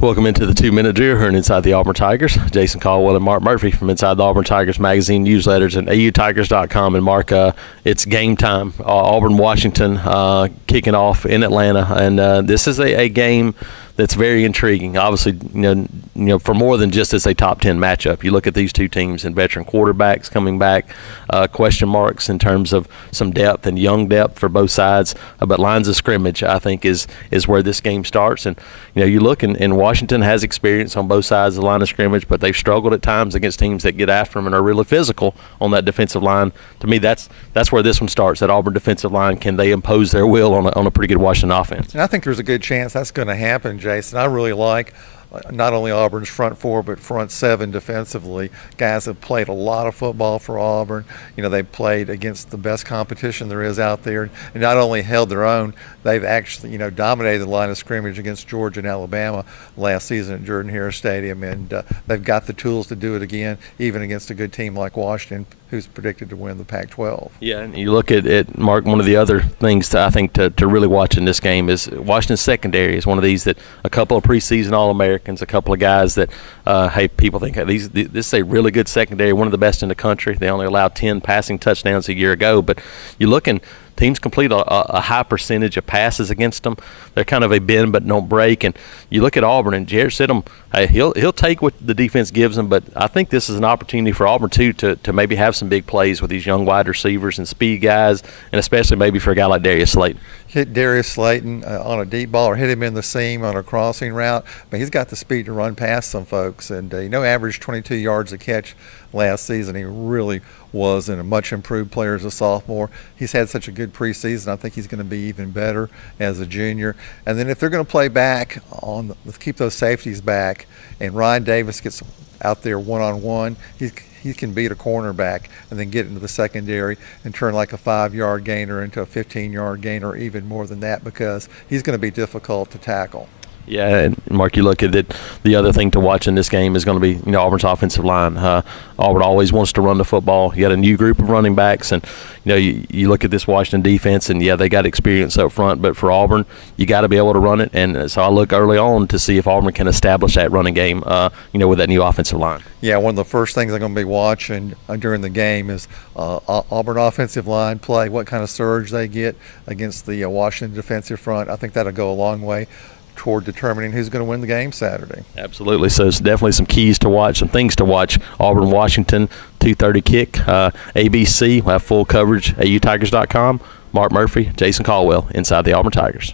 Welcome into the 2-minute drill here inside the Auburn Tigers. Jason Caldwell and Mark Murphy from inside the Auburn Tigers magazine newsletters and AUTigers.com. And Mark, it's game time. Auburn-Washington kicking off in Atlanta, and this is a game that's very intriguing. Obviously, you know, for more than just as a top 10 matchup. You look at these two teams and veteran quarterbacks coming back, question marks in terms of some depth and young depth for both sides. But lines of scrimmage, I think, is where this game starts. And you know, you look and Washington has experience on both sides of the line of scrimmage, but they've struggled at times against teams that get after them and are really physical on that defensive line. To me, that's where this one starts. That Auburn defensive line, can they impose their will on a pretty good Washington offense? And I think there's a good chance that's going to happen, Jason. I really like not only Auburn's front four, but front seven defensively. Guys have played a lot of football for Auburn. You know, they've played against the best competition there is out there, and not only held their own, they've actually, you know, dominated the line of scrimmage against Georgia and Alabama last season at Jordan-Hare Stadium, and they've got the tools to do it again, even against a good team like Washington, who's predicted to win the Pac-12. Yeah, and you look at Mark, one of the other things I think to really watch in this game is Washington's secondary is one of these that a couple of preseason All-Americans, a couple of guys that, hey, people think this is a really good secondary, one of the best in the country. They only allowed 10 passing touchdowns a year ago, but you're looking – teams complete a high percentage of passes against them. They're kind of a bend but don't break. And you look at Auburn, and Jared Stidham, hey, he'll take what the defense gives him, but I think this is an opportunity for Auburn too to maybe have some big plays with these young wide receivers and speed guys, and especially maybe for a guy like Darius Slayton. Hit Darius Slayton on a deep ball or hit him in the seam on a crossing route, but he's got the speed to run past some folks, and averaged 22 yards a catch last season. He really was a much improved player as a sophomore. He's had such a good preseason. I think he's going to be even better as a junior. And then if they're going to play back let's keep those safeties back, and Ryan Davis gets out there one-on-one, he can beat a cornerback and then get into the secondary and turn like a 5-yard gainer into a 15-yard gainer, or even more than that, because he's going to be difficult to tackle. Yeah, and Mark, you look at it, the other thing to watch in this game is going to be, Auburn's offensive line. Auburn always wants to run the football. You got a new group of running backs, and you look at this Washington defense, and yeah, they got experience up front, but for Auburn, you got to be able to run it. And so I look early on to see if Auburn can establish that running game, with that new offensive line. Yeah, one of the first things I'm going to be watching during the game is Auburn offensive line play, what kind of surge they get against the Washington defensive front. I think that'll go a long way toward determining who's going to win the game Saturday. Absolutely. So it's definitely some keys to watch, some things to watch. Auburn-Washington, 2:30 kick. ABC will have full coverage at AUTigers.com. Mark Murphy, Jason Caldwell, inside the Auburn Tigers.